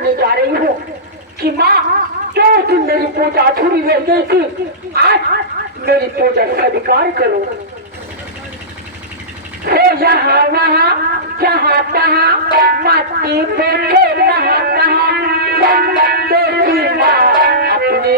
करने जा रही हूँ कि माँ जो दिन मेरी पूजा अधूरी रह गई थी, आज मेरी पूजा स्वीकार करो। यहाँ वहाँ जहाँ तहाँ माटी बैठे रहा तहाँ अपनी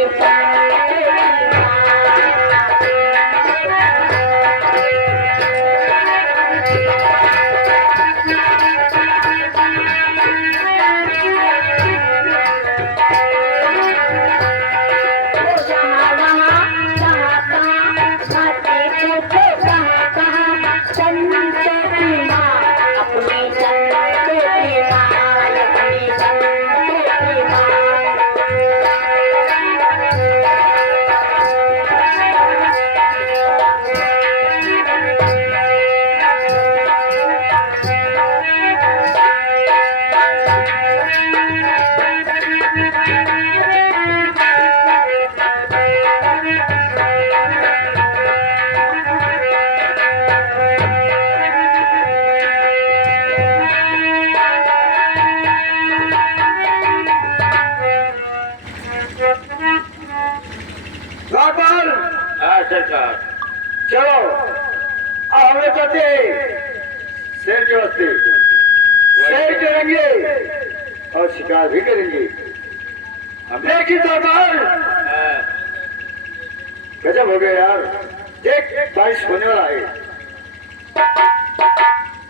सरकार चलो हमें कहते शेर के वास्ते शेर करेंगे और शिकार भी करेंगे। लेकिन दरबार गजब हो गया यार, देख बारिश होने वाला है।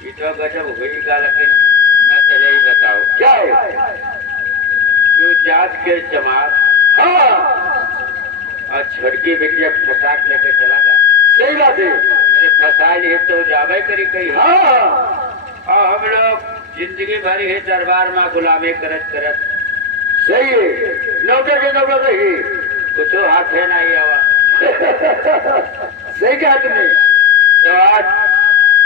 ये तो गजब हो गई का, लेकिन मैं तो यही बताओ क्या है तू जात के जमात हाँ और छड़की बिटिया फसाक लेके चला गया। सही बात है। मेरे फसा लिए तो जावे करी कही। हाँ और हम लोग जिंदगी भर ही दरबार में गुलामी करत करत सही है, नौकर के नौकर रही कुछ हाथ है नहीं आवा। सही कहा तुमने। तो आज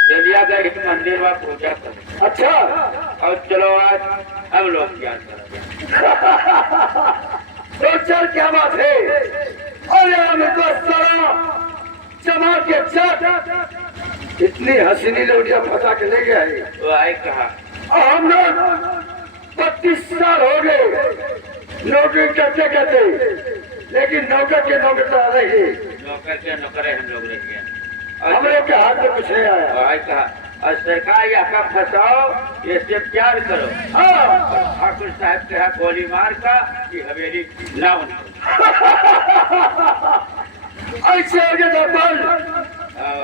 जलिया गए मंदिर में पूजा कर। अच्छा और चलो आज हम लोग ज्ञान करेंगे। तो चल क्या बात है। और हमें तो सारा जमा के चट इतनी हसीनी लोटिया फंसा के ले गया है। तो आए कहा और हम लोग 32 साल हो गए नौकरी करते करते, लेकिन नौकर के नौकर तो रहे। नौकर के नौकर हम लोग रह गए। हम लोग के हाथ में कुछ नहीं आया। तो आए कहा और सरकार यहाँ फंसाओ, ये से प्यार करो। हाँ ठाकुर साहब के यहाँ गोली मार का कि हवेली ना बना। ऐसे आगे दरबार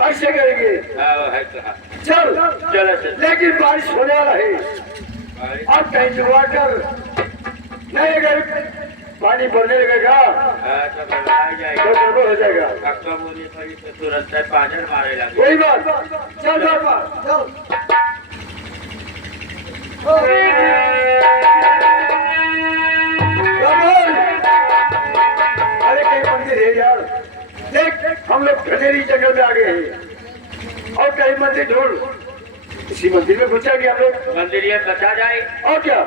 ऐसे करेंगे। है कहा चल चलो चल। लेकिन बारिश होने वाला है और कहीं जुआ कर नहीं अगर पानी भरने लगेगा तो जाएगा तो गड़बड़ हो जाएगा। कक्का बोली पड़ी तो तुरंत से पाजर मारे लगे। कोई बात चल दरबार चल। अरे कहीं मंदिर है यार, देख हम लोग खंडेरी जंगल में आ गए हैं और कहीं मंदिर ढूंढ। इसी मंदिर में घुसेंगे हम लोग। मंदिर ये बचा जाए और क्या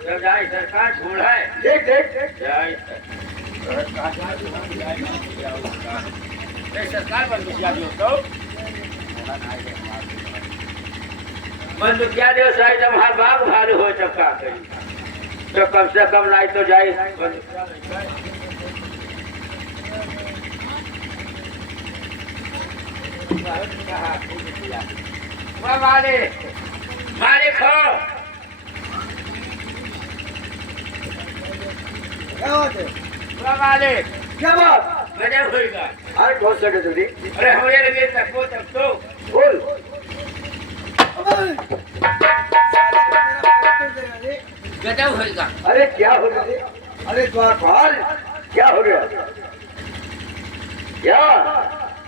तो जाए सरकार ढूंढ है। देख देख जाए सरकार बंद किया तो बंद क्या दो शायद हमारा बाप भालू हो चुका तो कम से कम नहीं तो जाए बंद। मालिक मालिक हो क्या बात है। मालिक क्या बात गजब होगा। अरे बहुत सके जल्दी। अरे हमारे लगे तक तो बोल गजब होगा। अरे क्या हो गया। अरे द्वारपाल क्या हो गया क्या।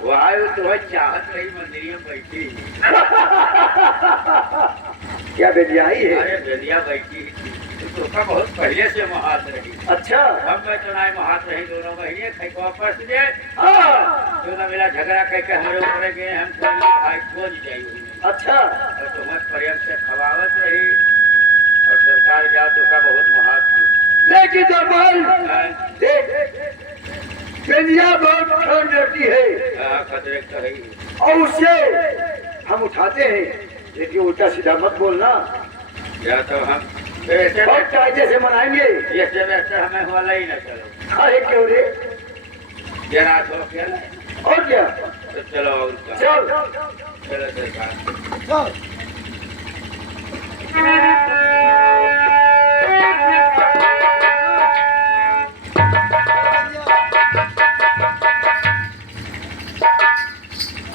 वायु तो चाहत रही मंदिर में बैठी। क्या बेदियाई है। अरे बेलिया बैठी तो का बहुत पहले से महात रही। अच्छा हम में तो ना महात रही दोनों महीने खाई वापस दे हाँ दोनों मिला झगड़ा करके हमारे ऊपर गए हम भाई खोज जाइए। अच्छा और तुम्हें प्रेम से खवावत रही और सरकार जा तो का बहुत महात थी। लेकिन दरबार देख बेदिया बहुत ठंड रहती है खतरे कही और उससे हम उठाते हैं, लेकिन उल्टा सीधा मत बोलना। या तो हम ऐसे और कायदे से मनाएंगे। ये सेमेस्टर हमें वाला ही ना चलो। अरे क्यों रे? ये रात हो गया ना, और क्या? तो चलो और का। चल चलो सरकार। चल।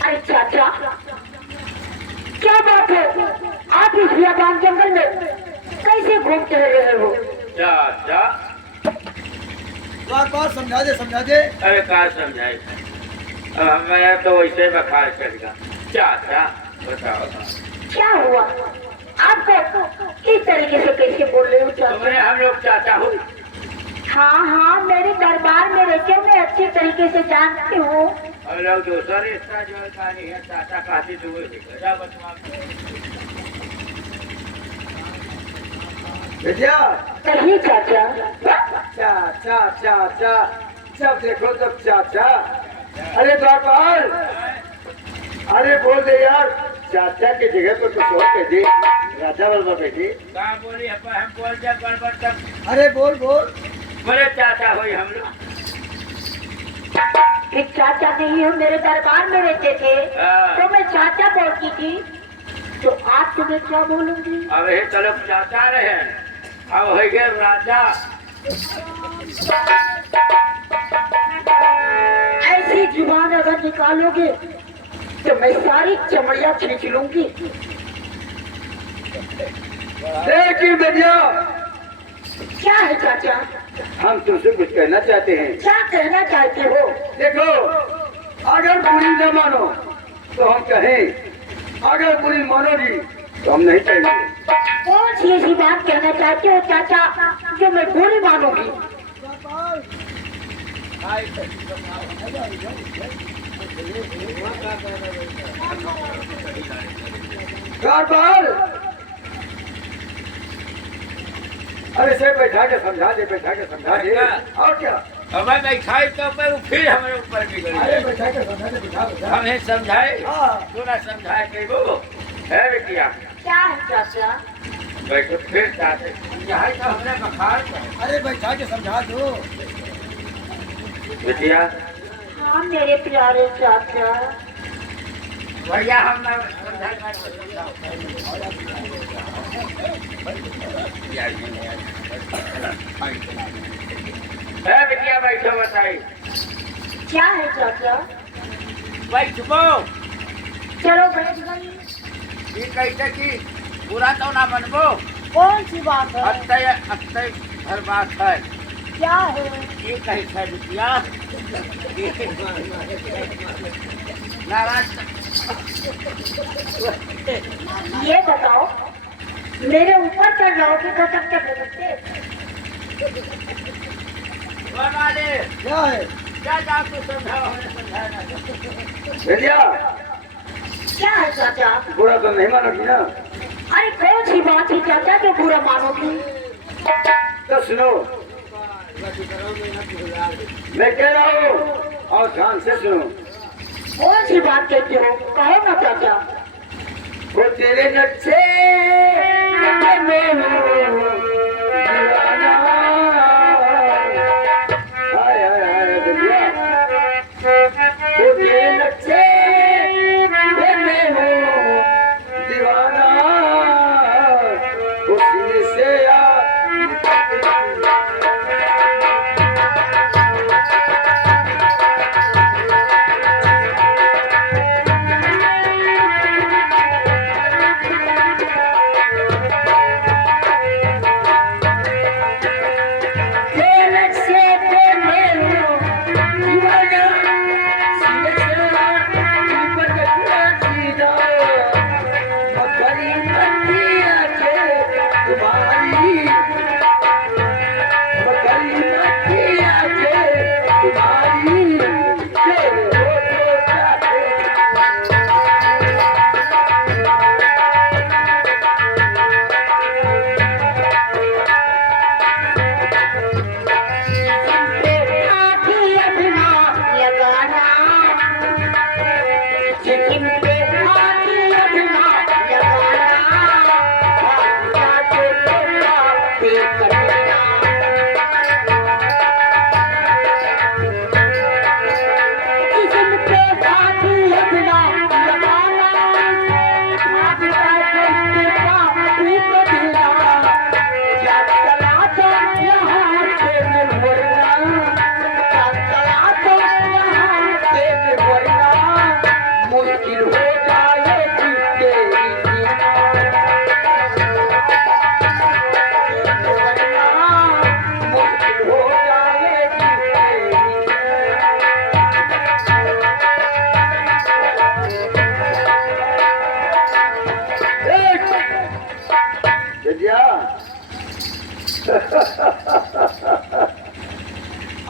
अरे चाचा, क्या बात है? आप इस बियाबान जंगल में कैसे घूमते रहे हो? चाचा, बात समझा दे। अरे कहा समझाए, अब हमें तो वैसे बखार चढ़ गया। चाचा बताओ, क्या हुआ? आपको इस तरीके से कैसे बोल रहे हो तुमने चाचा? हम लोग चाचा हो। हाँ हाँ, मेरे दरबार में रहकर मैं अच्छे तरीके से जानती हूँ। हम लोग दूसरा रिश्ता जो कहानी है, चाचा कहती तो वो गजा बचवा। भैया कहिए चाचा। चाचा जब देखो तब चाचा। अरे द्वारपाल, अरे बोल दे यार, चाचा की जगह पे कुछ और कह दे, राजा बलवा कह दे। कहा बोली हम बोल जाए गड़बड़ तक। अरे बोल बोले चाचा हो हम लोग। फिर चाचा नहीं हो, मेरे दरबार में रहते थे हाँ। तो मैं चाचा बोलती थी, तो आज तुम्हें क्या बोलूंगी? अब ये चलो चाचा रहे, अब हो गए राजा। ऐसी जुबान अगर निकालोगे तो मैं सारी चमड़िया खींच लूंगी। देखिए भैया, क्या है चाचा? हम तुमसे कुछ कहना चाहते हैं। क्या कहना चाहते हो? देखो, अगर बुरी न मानो तो हम कहें, अगर बुरी मानोगी तो हम नहीं कहेंगे। कौन सी ऐसी बात कहना चाहते हो चाचा जो मैं बुरी मानूंगी? द्वारपाल, अरे से बैठा के समझा दे। और क्या? हमें बैठाई तो मैं फिर हमारे ऊपर बिगड़ अरे गए। बैठा के समझा दे, बैठा। हमें समझाए, हाँ। तू ना समझाए कहीं वो है बेटिया। क्या है चाचा? बैठो फिर चाहते समझाए तो हमने बखार का। अरे बैठा के समझा दो। बेटिया हाँ मेरे प्यारे चाचा। भैया हम बेटिया बैठो बताई। क्या है चाचा? बैठो चलो बैठ गई। ये कैसे की पूरा तो ना बनबो। कौन सी बात है? अत्ते हर बात है। क्या है? ये कैसे बेटिया नाराज। ये बताओ, मेरे ऊपर चढ़ जाओ कि खत्म कर सकते? क्या है क्या आपको समझाओ, हमें समझाना भैया? क्या है चाचा? बुरा तो नहीं मानोगी ना? अरे कौन सी बात है चाचा जो बुरा मानोगी? तो सुनो, मैं कह रहा हूँ और ध्यान से सुनो। कौन सी बात कहते हो? कहो ना चाचा। वो तेरे नक्शे में हूँ दीवाना। हाय हाय हाय भैया, वो तेरे नक्शे में हूँ दीवाना। उसी से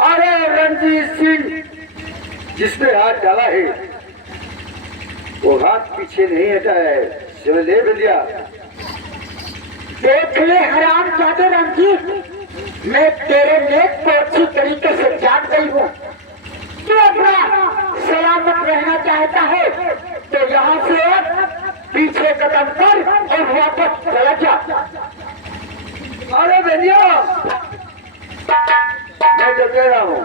अरे रणजीत सिंह जिसने हाथ डाला है वो हाथ पीछे नहीं हटा है। समझ ले भैया। देख ले हराम जादे रंजीत, मैं तेरे नेक को अच्छी तरीके से जान गई हूँ। तू अपना सलामत रहना चाहता है तो यहाँ से पीछे कदम कर और वापस चला जा। अरे भैया मैं जो कह रहा हूँ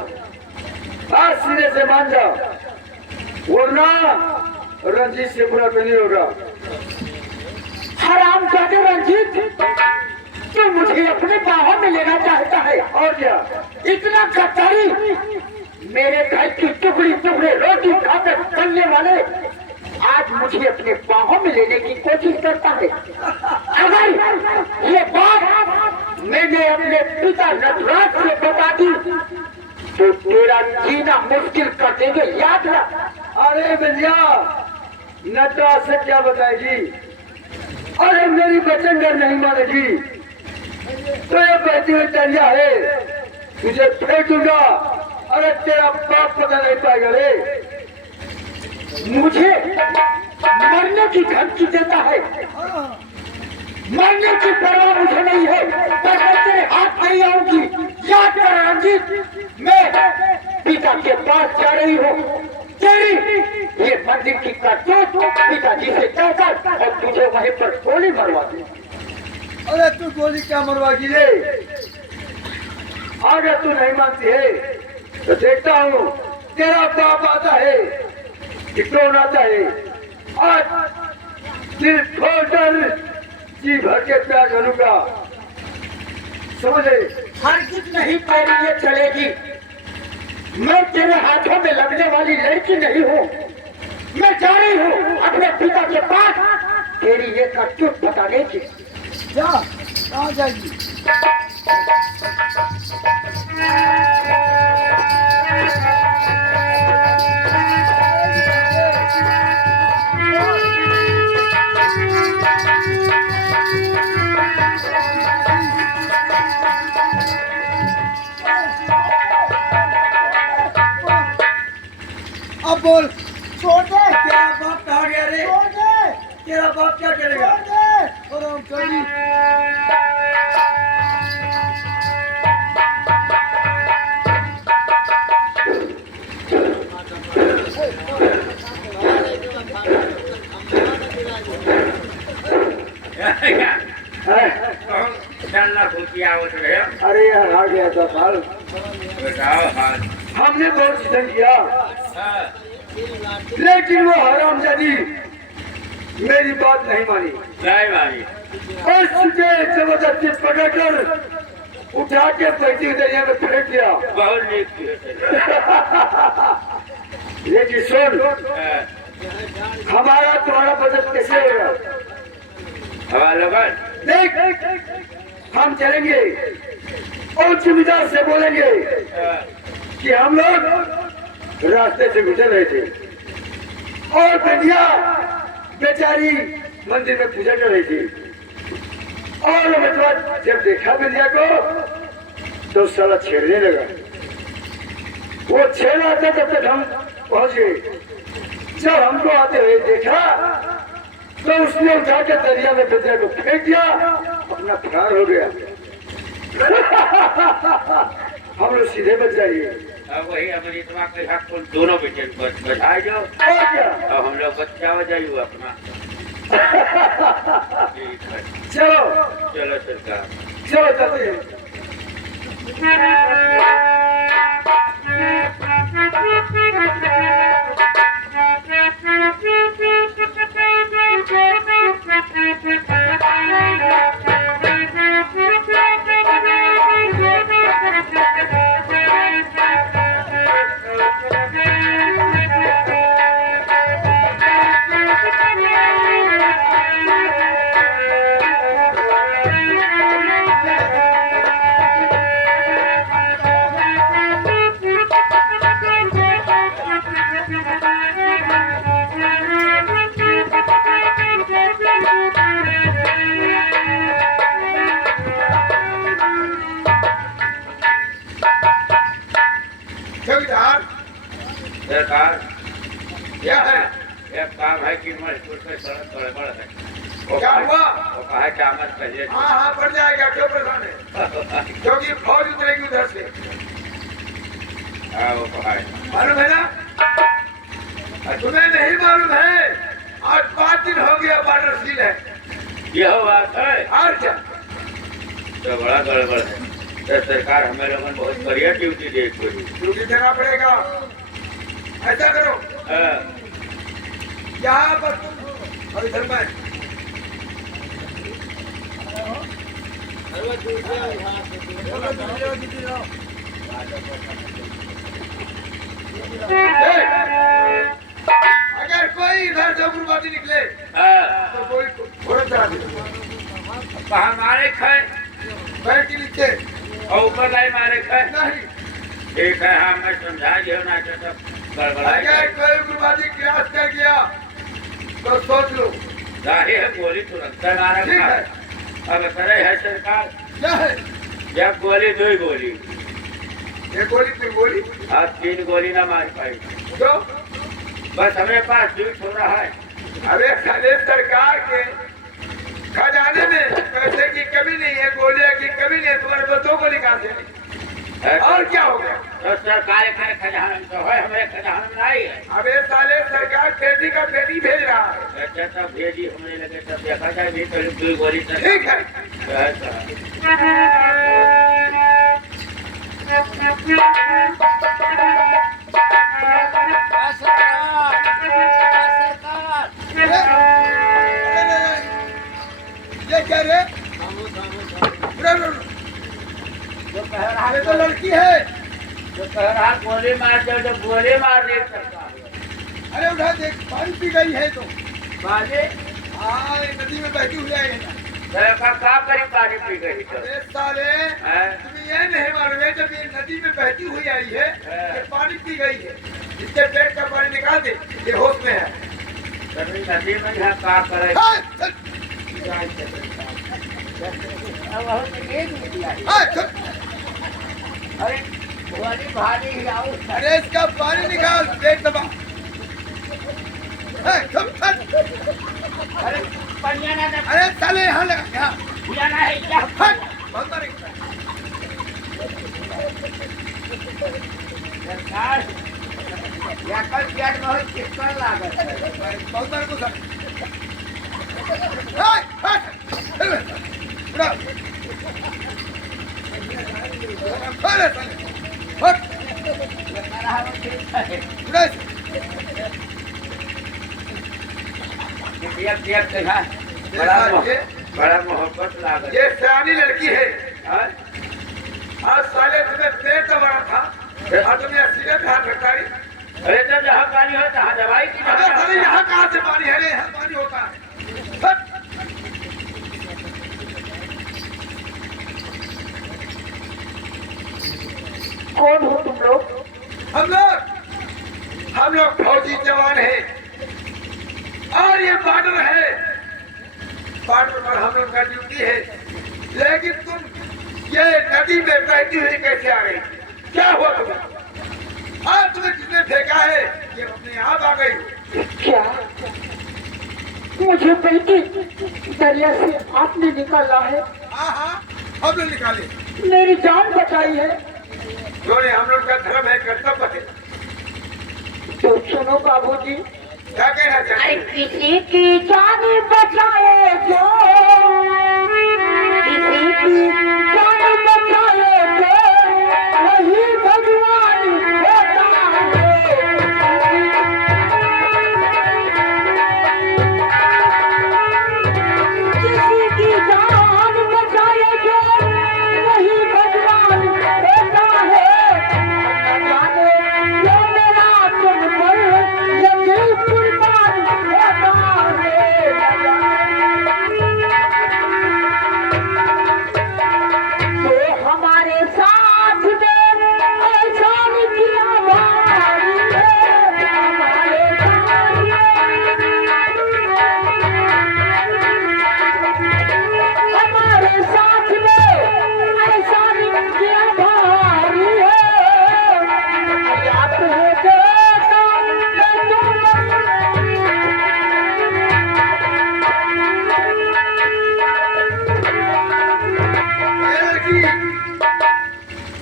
आज सीधे से मान जाओ, वरना रणजीत से बुरा तो नहीं होगा। हराम जादे रंजीत, तू मुझे अपने बाहों में लेना चाहता है और क्या? इतना गद्दारी, मेरे घर की टुकड़ी टुकड़े रोटी खाकर करने वाले आज मुझे अपने बाहों में लेने की कोशिश करता है। अगर ये बात मैंने अपने पिता नटराज से बता दी तो तेरा जीना मुश्किल कर देंगे, याद रख। अरे भैया नटराज से क्या बताएगी? अरे मेरी वचन अगर नहीं मानेगी तो ये बहती हुई दरिया है, तुझे फेंक दूंगा। अरे तेरा बाप पता नहीं पाएगा रे। मुझे मरने की धमकी देता है, मरने की परवाह मुझे नहीं है, पर मैं तेरे हाथ नहीं आऊंगी। याद कर रंजीत, मैं पिता के पास जा रही हूँ। तेरी ये मंदिर की करतूत पिताजी से कहकर और तुझे वहीं पर गोली मरवा दे। अरे तू गोली क्या मरवागी रे? अगर तू नहीं मानती है तो देखता हूँ तेरा बाप आता है कि कौन आता है। आज दिल खोलकर जी भर के प्यार करूंगा, समझे? हरगिज़ नहीं तेरी ये चलेगी। मैं तेरे हाथों में लगने वाली लड़की नहीं हूँ। मैं जा रही हूँ अपने पिता के पास तेरी ये करतूत बताने की। जा कहाँ जाएगी? अब बोल। छोड़ दे। तेरा बाप कहाँ गया रे? छोड़ दे। तेरा बाप क्या करेगा? छोड़ दे। और हम कभी अरे यार आ गया था माल। हमने बहुत चिंतन किया लेकिन वो हरामजादी मेरी बात नहीं मानी। बस तुझे जबरदस्ती पकड़कर उठा के बैठी दरिया में फेंक दिया। लेकिन सुन, हमारा तुम्हारा बजट कैसे होगा? देख हम चलेंगे और जिम्मेदार से बोलेंगे कि हम लोग रास्ते से गुजर रहे थे और बेटिया बेचारी मंदिर में पूजा कर रही थी और मतलब जब देखा बेटिया को तो साला छेड़ने लगा। वो छेड़ रहा था तब तक हम पहुंच गए। जब हमको आते हुए देखा तो उसने उठा के दरिया में बेटिया को फेंक दिया, अपना फरार हो गया। हम लोग सीधे बच जाइए। वही अमृतवा के हक को दोनों बेटे बचाए जाओ और हम लोग बच्चा हो जाइए अपना। चलो चलो सरकार, चलो चलते हैं। सरकार क्या है? एक काम है कि मजदूर पे सड़क गड़बड़ है। क्या हुआ? वो कहा चामल पहले हाँ हाँ पड़ जाएगा, क्यों परेशान है? क्योंकि फौज उतरेगी उधर से, हाँ वो कहा है। मालूम है ना? तुम्हें नहीं मालूम है? आज 5 दिन हो गया बॉर्डर सील है। यह बात है और क्या? तो बड़ा गड़बड़ है। तो सरकार हमें लोगों को बहुत बढ़िया ड्यूटी दे कोई। ड्यूटी देना पड़ेगा। ऐसा करो, हाँ, यहाँ पर तुम और इधर मैं अगर कोई इधर से उग्रवादी निकले हाँ। तो कोई घोड़े चढ़ा दे, कहाँ मारे खाए पैर के नीचे और ऊपर नहीं मारे खाए। नहीं। ठीक है, हाँ मैं समझा दिया ना तो सब गड़बड़ा अगर कोई उग्रवादी क्रॉस कर गया तो सोच लो। जाहिर है गोली तुरंत मारा ठीक है। अब करे है सरकार क्या है? जब गोली 2 गोली ये गोली फिर गोली अब 3 गोली ना मार पाएगी। तो बस हमारे पास झूठ हो रहा है। अरे साले सरकार के खजाने में पैसे की कमी नहीं है, गोलियां की कमी नहीं है, तुम्हारे पास 2 गोली कहाँ से? और क्या हो गया? तो सरकार के खजाना में तो है, हमारे खजाना में नहीं है। अबे साले सरकार पेटी का पेटी भेज रहा है। अच्छा तब भेजी होने लगे तब देखा जाए भी तो 2 गोली तक ठीक है। ये क्या रे? जो कह रहा ये है तो लड़की है। जो कह रहा है गोली मार दो तो गोली मार दे सरकार। अरे उधर देख, पानी पी गई है तो। बाजे हाँ, ये नदी में बहती हुई आएगी। का करी पानी पी गई तो अरे साले, हैं? तुम्हें ये नहीं मालूम है जब ये नदी में बहती हुई आई है, हाँ। ये पानी पी गई है, इसके पेट का पानी निकाल दे, ये होश में है। तभी नदी में यहाँ का करे। हाँ, चल। अब हम ये नहीं दिया। हाँ, चल। अरे गोली भारी ही आओ। अरे इसका पानी निकाल, पेट दबा। हाँ, चल, चल। अरे पनिया ना अरे साले यहाँ लगा, यहाँ। जाना है क्या? हाँ, बहुत मारेंगे। सरकार या कल पेट बहुत चिपकन लागत है। बहुत मारे को सर। हाँ, हाँ, चल, उड़ा। अरे साले, हट, उड़ा इसे। बड़ा मोहब्बत लागत। ये सयानी लड़की है। हाँ? आज साले तुम्हें पेट दबाना था और तुमने सीधे ध्यान रखता है। अरे तो जहाँ पानी हो तहाँ दवाई की अबे साले यहाँ कहाँ से पानी है रे? यहाँ पानी होता है। हट। कौन हो तुम लोग? हम लोग फौजी जवान हैं और ये बॉर्डर है। बॉर्डर पर हम लोग का ड्यूटी है, लेकिन तुम ये नदी में बहती हुई कैसे आ गई? क्या हुआ तुम्हें? आज तुम्हें किसने फेंका है? ये अपने आप आ गई। क्या मुझे बेटी दरिया से आपने निकाला है? हाँ हाँ, हम लोग निकाले। मेरी जान बचाई है। जोड़े हम लोग का धर्म है, कर्तव्य है। तो सुनो बाबूजी, क्या कहना अरे चाहते? किसी की जान बचाए जो, किसी की जान बचाए जो, वही भगवान होता है। किसी की जान बचाए जो, वही भगवान होता है। न जाने क्यों मेरा तुम पर ये दिल कुर्बान होता है।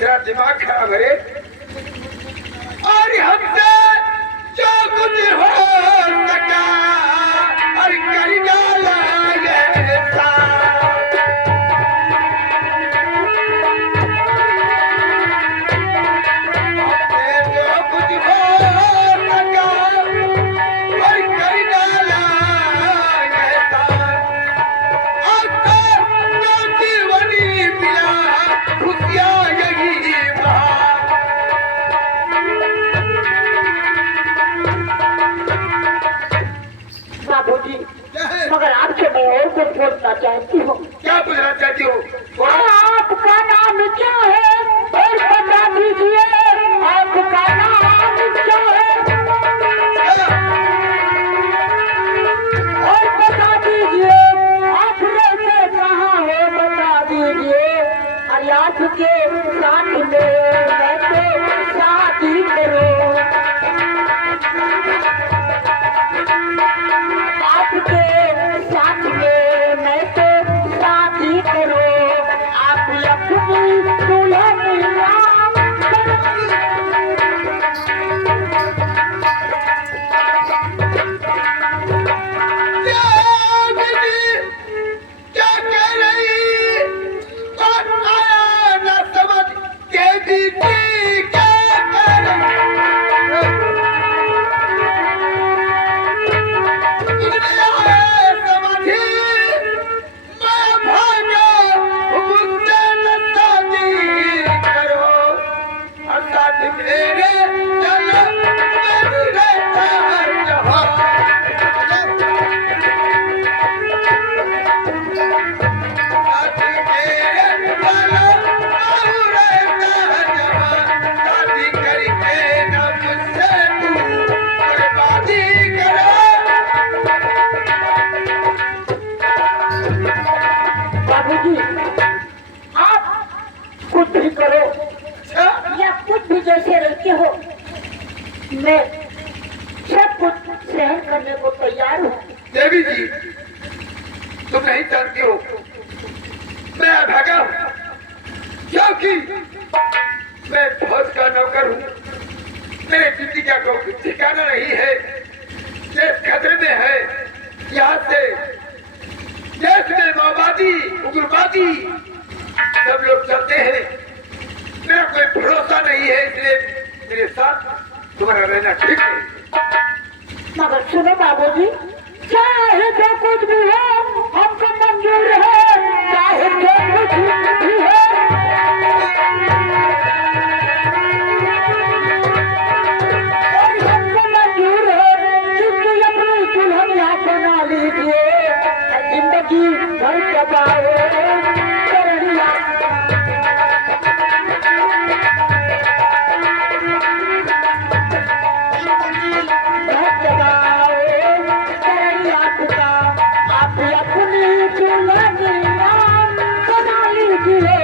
तेरा दिमाग खराब है रे। और हमसे जो कुछ हो सका और कर डाला ये साथ। हमसे जो कुछ हो सका और कर डाला ये साथ। आपको जो जीवनी मिला खुशियाँ यही बहा। बाबूजी, क्या है? मगर आपसे मैं और कुछ पूछना चाहती हूँ। क्या पूछना चाहती हो? आपका नाम क्या है और बता दीजिए, आपका नाम क्या है और बता दीजिए, आप रहते कहाँ हो बता दीजिए। अरे आपके साथ में मैं तो शादी करो, आपके साथ में मैं तो शादी करो, आप अपनी दुल्हन नाम क्या कह रही? बात आया न समझ के बीती क्या कर समाधि मैं भागा मुझसे न शादी करो और साथ मेरे चलो मैं रहता हर जहाँ। बाबूजी, आप कुछ भी करो या कुछ भी जैसे रहते हो, मैं सब कुछ सहन करने को तैयार हूँ। देवी जी, तुम नहीं जानती हो मैं भागा हूँ क्योंकि मैं फौज का नौकर हूँ। मेरे जिंदगी का कोई ठिकाना नहीं है, देश खतरे में है। यहाँ से देश में माओवादी उग्रवादी सब लोग चलते हैं। मेरा कोई भरोसा नहीं है, इसलिए मेरे साथ तुम्हारा रहना ठीक है। मगर सुनो बाबूजी, चाहे जो कुछ भी हो हमको मंजूर है, चाहे जो कुछ भी हो और हमको मंजूर है, क्योंकि अपनी दुल्हन यहाँ बना लीजिए, जिंदगी भर कबाओ करनिया। आप अपनी दुल्हन नाम बना लीजिए।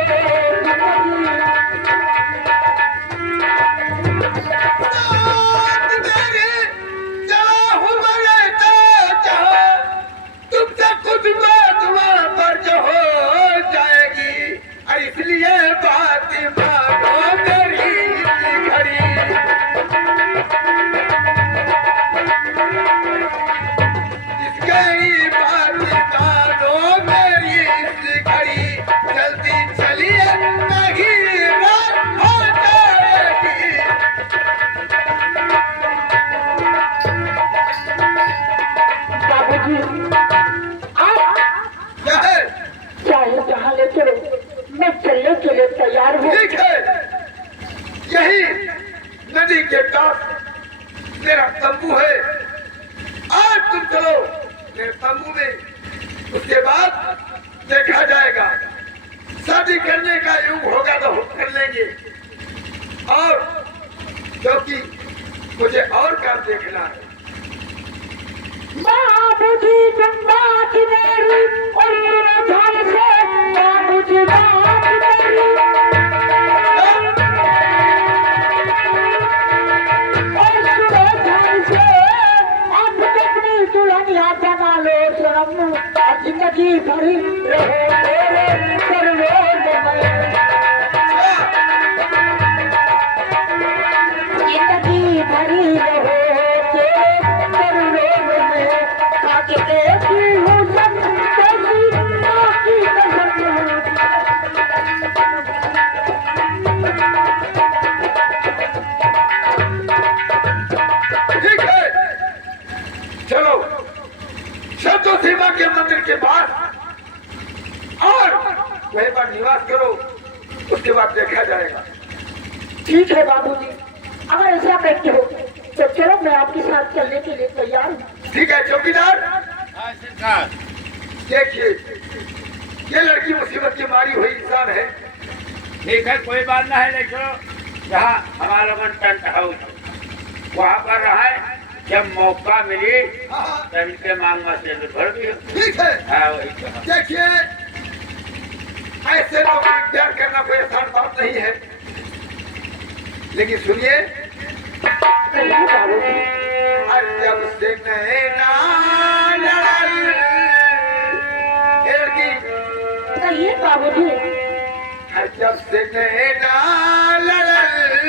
तुमसे कुछ बात वहाँ पर जो हो जाएगी, और इसलिए बात मानो मेरी इस घड़ी। इसकी बात मानो मेरी इस घड़ी, जल्दी चलिए नहीं रात हो जाएगी। बाबूजी, आप क्या है? चाहे जहाँ ले चलो, मैं चलने के लिए तैयार हूँ। ठीक है, यही नदी के पास मेरा तंबू है। आज तुम चलो मेरे तंबू में, उसके बाद देखा जाएगा। शादी करने का युग होगा तो हम कर लेंगे, और क्योंकि मुझे और काम देखना है। बाबूजी तुम बात मेरी और सुनो ध्यान से, बाबूजी बात मेरी और सुनो ध्यान से, आप अपनी दुल्हन यहाँ बना लो सनम, और जिंदगी भर रहो मेरे करवो में। के पास और वहीं पर निवास करो, उसके बाद देखा जाएगा। ठीक है बाबूजी, अगर ऐसा कहते हो तो चलो मैं आपके साथ चलने के लिए तैयार हूँ। ठीक है चौकीदार, हाँ सरकार। देखिए ये लड़की मुसीबत की मारी हुई इंसान है। ठीक है, कोई बात ना है। देखो जहाँ हमारा लोगन टेंट हाउस वहाँ पर रहा है, जब मौका मिली तब इनके मांग में से भर दियो। ठीक है, हाँ वही कहा। देखिए ऐसे तो प्यार करना कोई आसान बात नहीं है, लेकिन सुनिए, कहिए बाबूजी। जब से नैना लड़ल, ये लड़की कहिए बाबूजी। जब से नैना लड़ल,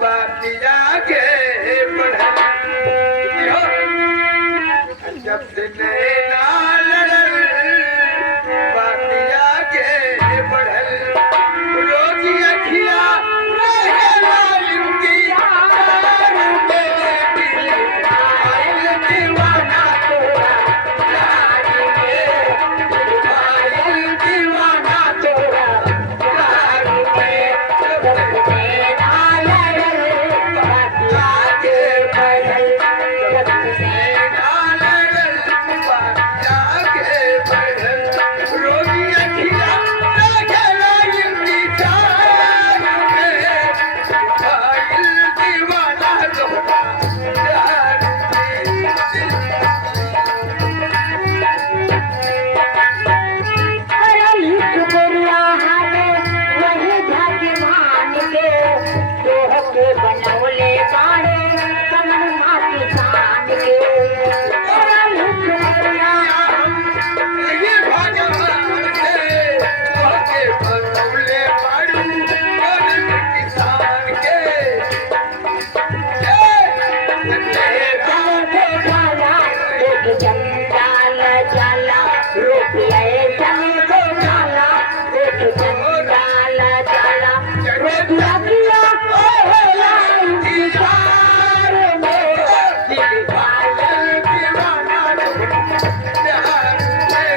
बात आगे बढ़ल। जब से नैना लड़ल, बात आगे बढ़ल। रोज अखिया रहेला इंतजार में, आइल दीवाना तोरा प्यार में, आइल दीवाना तोरा प्यार में। जब से नैना लड़ल, बात आगे बढ़ल। जब से नैना लड़ल, बात आगे बढ़ल। रोज अखिया रहेला इंतजार में, आइल दीवाना तोरा प्यार में। अरे इस गोरिया हाथे वही भगवान के तोह के बनौले बाड़े कमर माटी कान के। अरे इस गोरिया ये भगवान के तोहके बनौले बाड़ी मन किसान के। चले जाला एक जंजाल जाला रुपये चले जाला एक जंजाल जाला रुपया किया ओला इंतजार में दिल पायल दीवाना प्यार में।